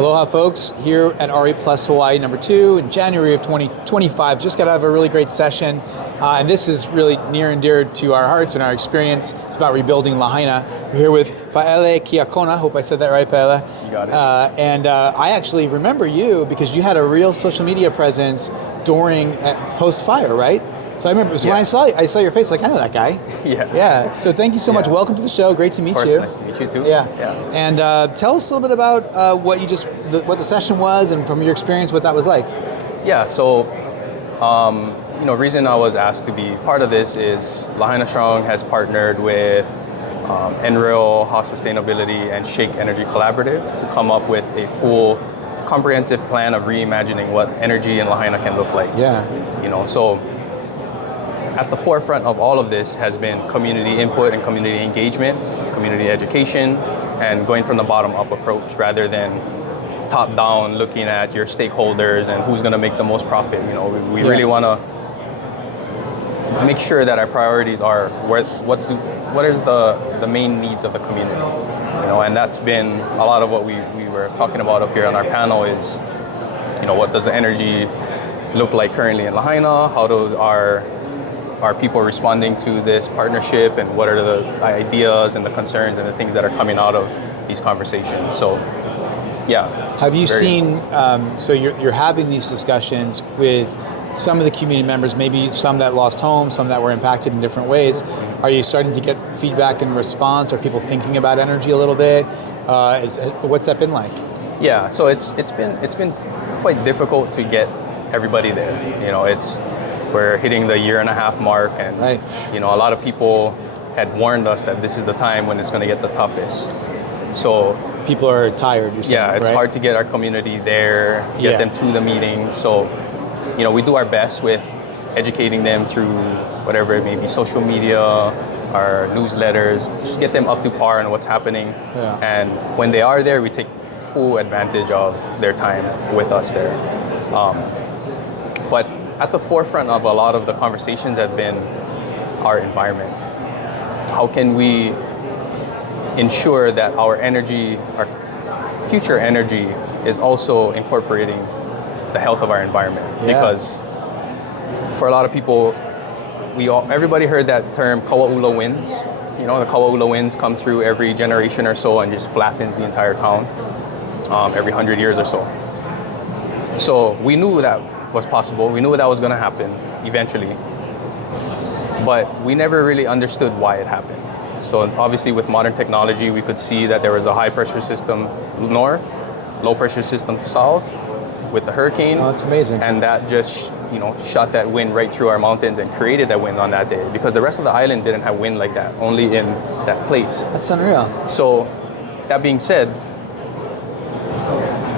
Aloha folks, here at RE Plus Hawaii #2 in January of 2025. Just got out of a really great session, and this is really near and dear to our hearts and our experience. It's about rebuilding Lahaina. We're here with Paele Kiakona, hope I said that right, Paele. You got it. I actually remember you because you had a real social media presence during post-fire, right? So I remember, when I saw your face, like, I know that guy. Yeah. So thank you so much. Welcome to the show. Great to meet you. Of course, nice to meet you too. Yeah. And tell us a little bit about what the session was, and from your experience, what that was like. Yeah. So, reason I was asked to be part of this is Lahaina Strong has partnered with NREL, Haw Sustainability, and Shake Energy Collaborative to come up with a full, comprehensive plan of reimagining what energy in Lahaina can look like. Yeah. So at the forefront of all of this has been community input and community engagement, community education, and going from the bottom up approach rather than top down, looking at your stakeholders and who's going to make the most profit. We really want to make sure that our priorities are what is the main needs of the community. And that's been a lot of what we were talking about up here on our panel is, what does the energy look like currently in Lahaina? How do our people responding to this partnership, and what are the ideas and the concerns and the things that are coming out of these conversations? So, yeah. Have you seen, so you're having these discussions with some of the community members, maybe some that lost homes, some that were impacted in different ways. Are you starting to get feedback and response? Are people thinking about energy a little bit? What's that been like? Yeah, so it's been quite difficult to get everybody there. We're hitting the 1.5 year mark, and right. A lot of people had warned us that this is the time when it's going to get the toughest. So people are tired. You're saying, yeah, it's right? hard to get our community there, get them to the meetings. So, we do our best with educating them through whatever it may be, social media, our newsletters, just get them up to par on what's happening. Yeah. And when they are there, we take full advantage of their time with us there. But at the forefront of a lot of the conversations have been our environment. How can we ensure that our energy, our future energy, is also incorporating the health of our environment? Yeah. Because for a lot of people, everybody heard that term Kaua'ula winds. The Kaua'ula winds come through every generation or so and just flattens the entire town every 100 years or so. So we knew that was possible. We knew that was going to happen eventually, but we never really understood why it happened. So obviously with modern technology, we could see that there was a high pressure system north, low pressure system south with the hurricane. Oh, that's amazing. And that just, shot that wind right through our mountains and created that wind on that day, because the rest of the island didn't have wind like that, only in that place. That's unreal. So that being said,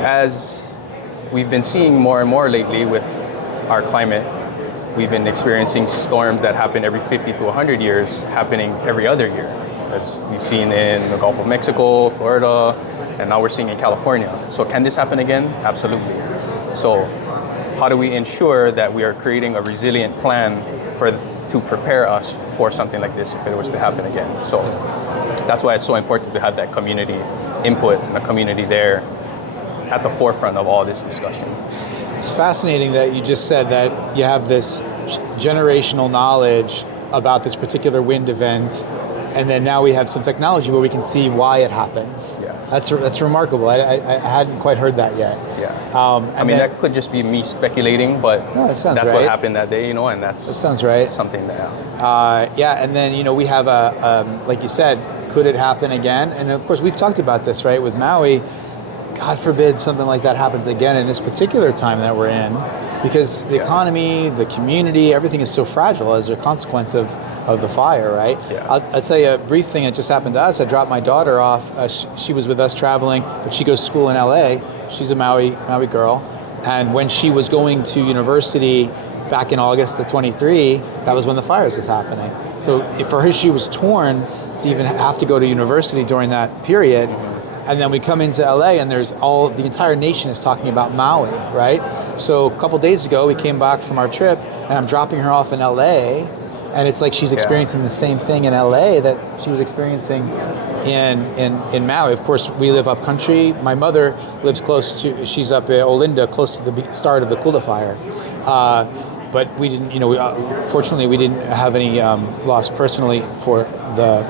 as we've been seeing more and more lately with our climate, we've been experiencing storms that happen every 50 to 100 years, happening every other year, as we've seen in the Gulf of Mexico, Florida, and now we're seeing in California. So can this happen again? Absolutely. So how do we ensure that we are creating a resilient plan to prepare us for something like this if it was to happen again? So that's why it's so important to have that community input and the community there at the forefront of all this discussion. It's fascinating that you just said that you have this generational knowledge about this particular wind event, and then now we have some technology where we can see why it happens. Yeah. That's remarkable. I hadn't quite heard that yet. Yeah. That could just be me speculating, but that's right. what happened that day, and that sounds right. Something that. And then we have like you said, could it happen again? And of course, we've talked about this, right, with Maui. God forbid something like that happens again in this particular time that we're in, because the economy, the community, everything is so fragile as a consequence of the fire, right? Yeah. I'll tell you a brief thing that just happened to us. I dropped my daughter off. She was with us traveling, but she goes to school in LA. She's a Maui girl. And when she was going to university back in August of 23, that was when the fires was happening. So for her, she was torn to even have to go to university during that period. And then we come into LA and the entire nation is talking about Maui, right? So a couple days ago, we came back from our trip and I'm dropping her off in LA And it's like she's experiencing the same thing in LA that she was experiencing in Maui. Of course, we live up country. My mother lives close to, she's up at Olinda, close to the start of the Kula fire. But we didn't, fortunately we didn't have any loss personally for the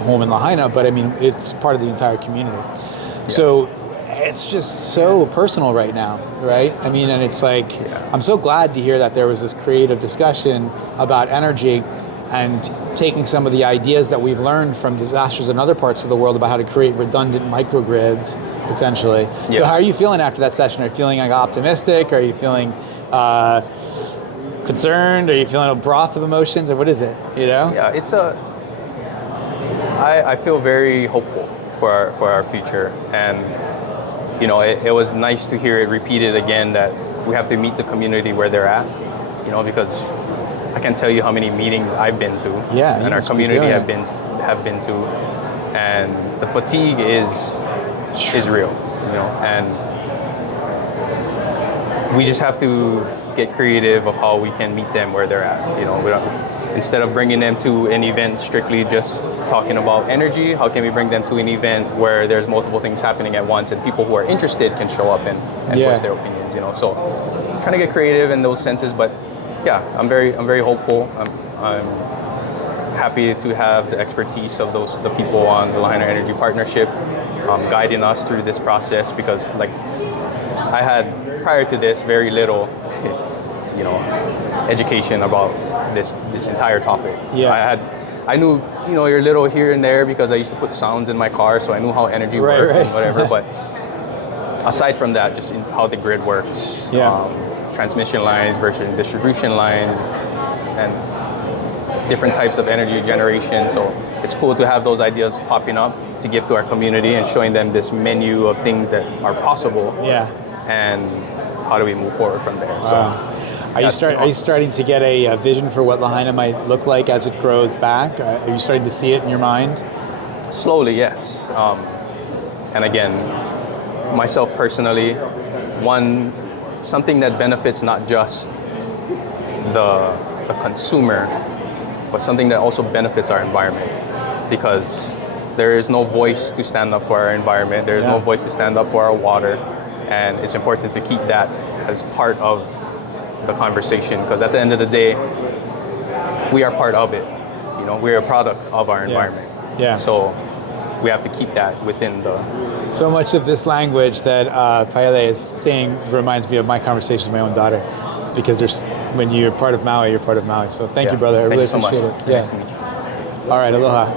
home in Lahaina, but I mean, it's part of the entire community. Yeah. So it's just so personal right now, right? I mean, and it's like, I'm so glad to hear that there was this creative discussion about energy and taking some of the ideas that we've learned from disasters in other parts of the world about how to create redundant microgrids, potentially. Yeah. So how are you feeling after that session? Are you feeling like optimistic? Are you feeling concerned? Are you feeling a broth of emotions? Or what is it, Yeah, I feel very hopeful for our future. And it was nice to hear it repeated again that we have to meet the community where they're at, because I can't tell you how many meetings I've been to, and our community have been to, and the fatigue is real, and we just have to get creative of how we can meet them where they're at. Instead of bringing them to an event strictly just talking about energy, how can we bring them to an event where there's multiple things happening at once and people who are interested can show up and voice their opinions, So trying to get creative in those senses, but yeah, I'm very hopeful. I'm happy to have the expertise of the people on the Lahaina Energy Partnership guiding us through this process, because like I had prior to this very little education about this entire topic. I knew you're little here and there because I used to put sounds in my car, so I knew how energy worked and whatever. But aside from that, just in how the grid works, transmission lines versus distribution lines, and different types of energy generation. So it's cool to have those ideas popping up to give to our community and showing them this menu of things that are possible. And how do we move forward from there? So. Are you starting to get a vision for what Lahaina might look like as it grows back? Are you starting to see it in your mind? Slowly, yes. And again, myself personally, something that benefits not just the consumer, but something that also benefits our environment. Because there is no voice to stand up for our environment. There is no voice to stand up for our water. And it's important to keep that as part of the conversation, because at the end of the day, we are part of it. We're a product of our environment. So we have to keep that within the... So much of this language that Paele is saying reminds me of my conversation with my own daughter, because when you're part of Maui, you're part of Maui. So thank you, brother. I really appreciate it. Nice to meet you. All right, aloha.